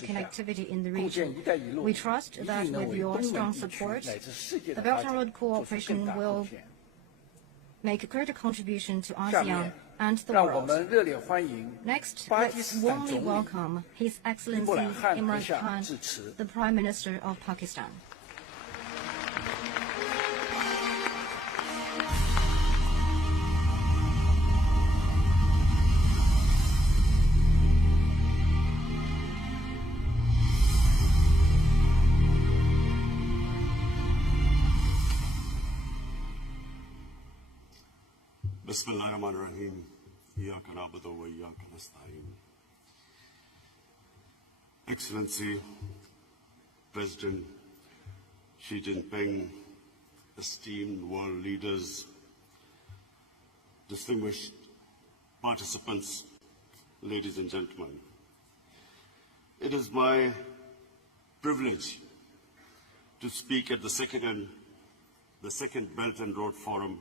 connectivity in the region. We trust that with your strong support, the Belt and Road cooperation will make a greater contribution to ASEAN and the world. Next, let's warmly welcome His Excellency Imran Khan, the Prime Minister of Pakistan. Bismillahirrahmanirrahim. Iyyaka na'budu wa iyyaka nasta'in. Excellency, President Xi Jinping, esteemed world leaders, distinguished participants, ladies and gentlemen. It is my privilege to speak at the second Belt and Road Forum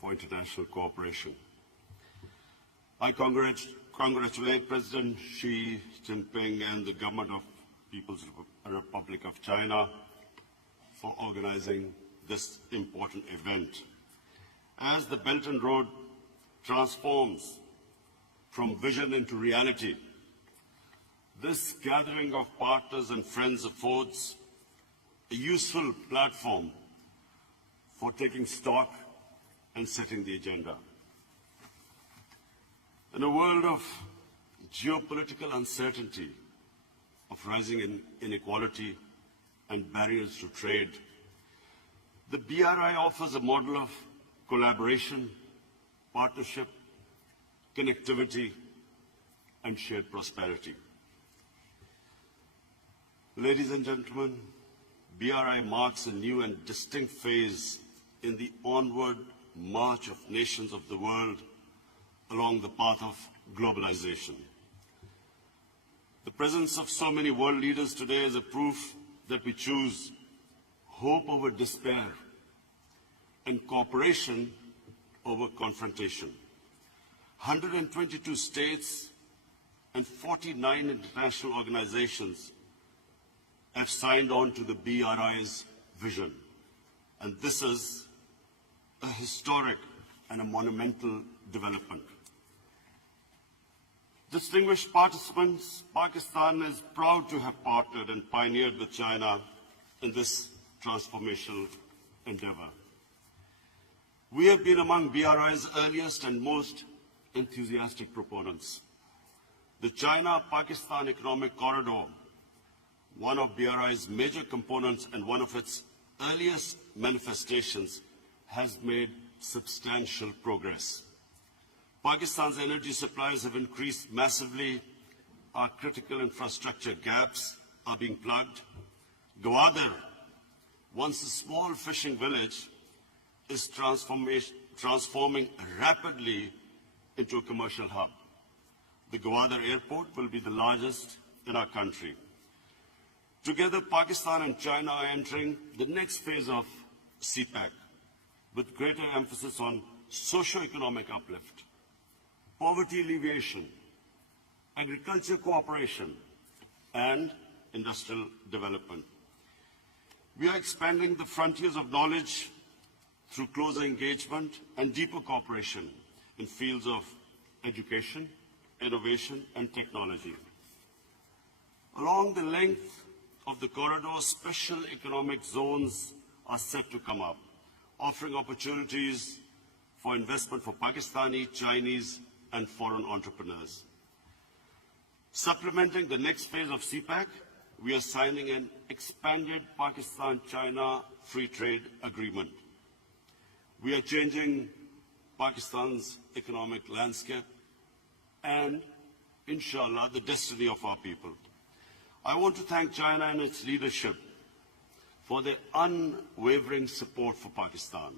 for International Cooperation. I congratulate President Xi Jinping and the government of People's Republic of China for organizing this important event. As the Belt and Road transforms from vision into reality, this gathering of partners and friends affords a useful platform for taking stock and setting the agenda. In a world of geopolitical uncertainty, of rising inequality and barriers to trade, the BRI offers a model of collaboration, partnership, connectivity, and shared prosperity. Ladies and gentlemen, BRI marks a new and distinct phase in the onward march of nations of the world along the path of globalization. The presence of so many world leaders today is a proof that we choose hope over despair and cooperation over confrontation. 122 states and 49 international organizations have signed on to the BRI's vision, and this is a historic and a monumental development. Distinguished participants, Pakistan is proud to have partnered and pioneered with China in this transformational endeavor. We have been among BRI's earliest and most enthusiastic proponents. The China-Pakistan Economic Corridor, one of BRI's major components and one of its earliest manifestations, has made substantial progress. Pakistan's energy supplies have increased massively. Our critical infrastructure gaps are being plugged. Gwadar, once a small fishing village, is transforming rapidly into a commercial hub. The Gwadar airport will be the largest in our country. Together, Pakistan and China are entering the next phase of CPEC, with greater emphasis on socio-economic uplift, poverty alleviation, agriculture cooperation, and industrial development. We are expanding the frontiers of knowledge through closer engagement and deeper cooperation in fields of education, innovation, and technology. Along the length of the corridor, special economic zones are set to come up, offering opportunities for investment for Pakistani, Chinese, and foreign entrepreneurs. Supplementing the next phase of CPEC, we are signing an expanded Pakistan-China free trade agreement. We are changing Pakistan's economic landscape and, inshallah, the destiny of our people. I want to thank China and its leadership for their unwavering support for Pakistan.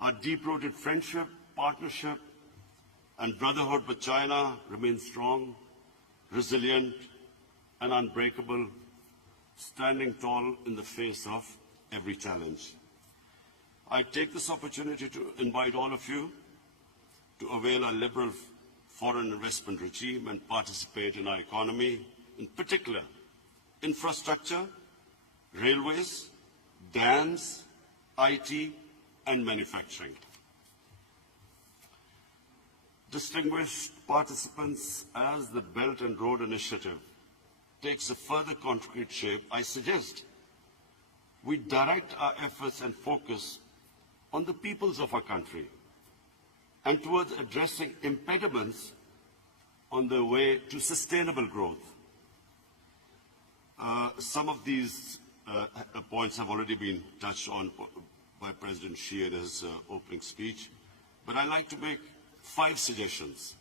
Our deep-rooted friendship, partnership, and brotherhood with China remains strong, resilient, and unbreakable, standing tall in the face of every challenge. I take this opportunity to invite all of you to avail our liberal foreign investment regime and participate in our economy in particular infrastructure, railways, dams, IT, and manufacturing. Distinguished participants, as the Belt and Road Initiative takes a further concrete shape, I suggest we direct our efforts and focus on the peoples of our country and towards addressing impediments on the way to sustainable growth. Some of these points have already been touched on by President Xi in his opening speech, but I'd like to make 5 suggestions.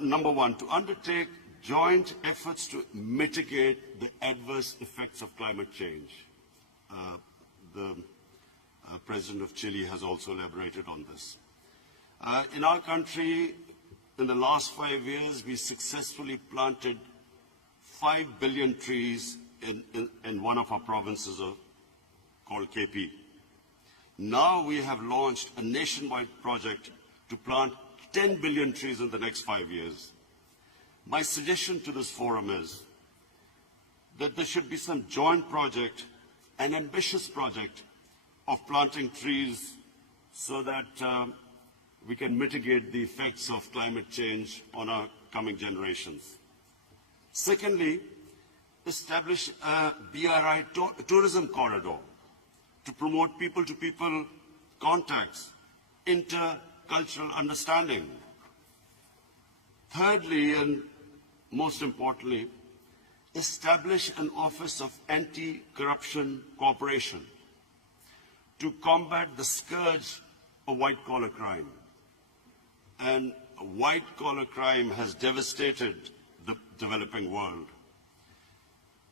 Number 1, to undertake joint efforts to mitigate the adverse effects of climate change. The President of Chile has also elaborated on this. In our country, in the last 5 years, we successfully planted 5 billion trees in one of our provinces called KP. Now we have launched a nationwide project to plant 10 billion trees in the next 5 years. My suggestion to this forum is that there should be some joint project, an ambitious project of planting trees so that we can mitigate the effects of climate change on our coming generations. Secondly, establish a BRI tourism corridor to promote people-to-people contacts, intercultural understanding. Thirdly, and most importantly, establish an Office of Anti-Corruption Cooperation to combat the scourge of white-collar crime. And white-collar crime has devastated the developing world.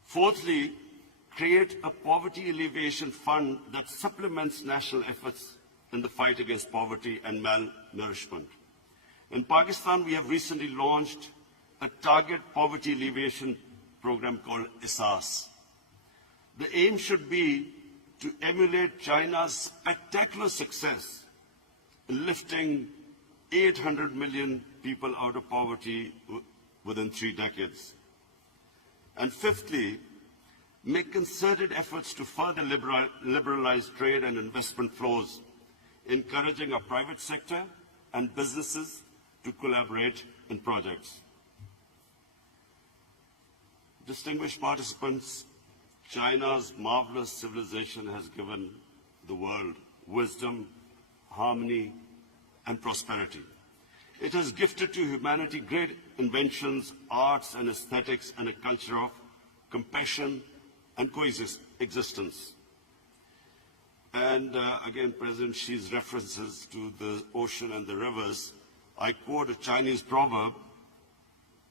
Fourthly, create a poverty alleviation fund that supplements national efforts in the fight against poverty and malnourishment. In Pakistan, we have recently launched a target poverty alleviation program called ISAS. The aim should be to emulate China's spectacular success in lifting 800 million people out of poverty within 3 decades. And fifthly, make concerted efforts to further liberalize trade and investment flows, encouraging our private sector and businesses to collaborate in projects. Distinguished participants, China's marvelous civilization has given the world wisdom, harmony, and prosperity. It has gifted to humanity great inventions, arts and aesthetics, and a culture of compassion and coexistence. And again, President Xi's references to the ocean and the rivers, I quote a Chinese proverb,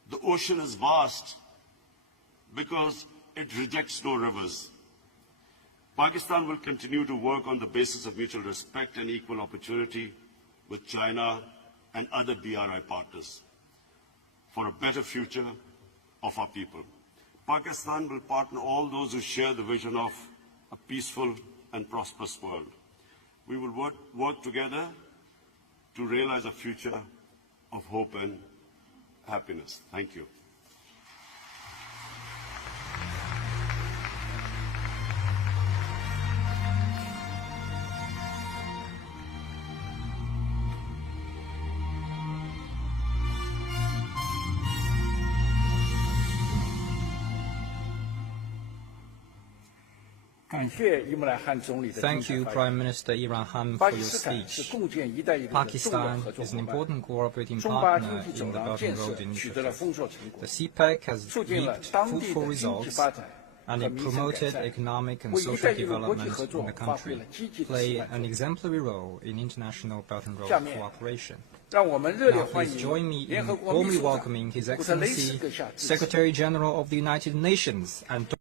"The ocean is vast because it rejects no rivers." Pakistan will continue to work on the basis of mutual respect and equal opportunity with China and other BRI partners for a better future of our people. Pakistan will partner all those who share the vision of a peaceful and prosperous world. We will work together to realize a future of hope and happiness. Thank you. Thank you, Prime Minister Imran Khan, for your speech. Pakistan is an important cooperating partner in the Belt and Road Initiative. The CPEC has reaped fruitful results, and it promoted economic and social development in the country, play an exemplary role in international Belt and Road cooperation. Now please join me in warmly welcoming His Excellency, Secretary General of the United Nations and